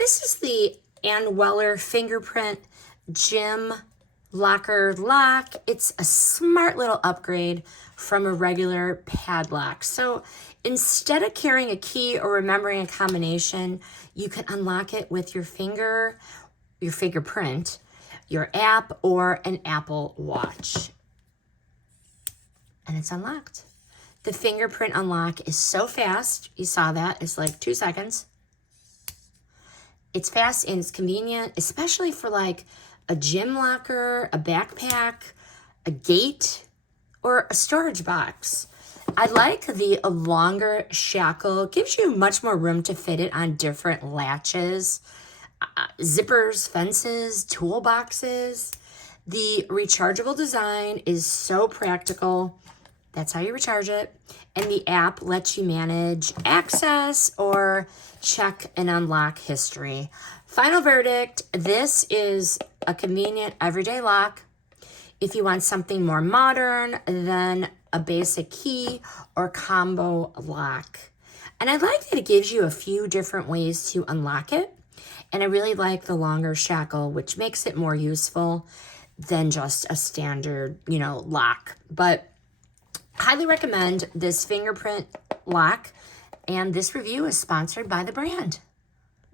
This is the Anweller Fingerprint Gym Locker Lock. It's a smart little upgrade from a regular padlock. So instead of carrying a key or remembering a combination, you can unlock it with your finger, your fingerprint, your app, or an Apple Watch. And it's unlocked. The fingerprint unlock is so fast. You saw that. It's like 2 seconds. It's fast and it's convenient, especially for like a gym locker, a backpack, a gate, or a storage box. I like the longer shackle. It gives you much more room to fit it on different latches, zippers, fences, toolboxes. The rechargeable design is so practical. That's how you recharge it. And the app lets you manage access or check and unlock history. Final verdict, this is a convenient everyday lock. If you want something more modern than a basic key or combo lock. And I like that it gives you a few different ways to unlock it. And I really like the longer shackle, which makes it more useful than just a standard, lock. But highly recommend this fingerprint lock, and this review is sponsored by the brand.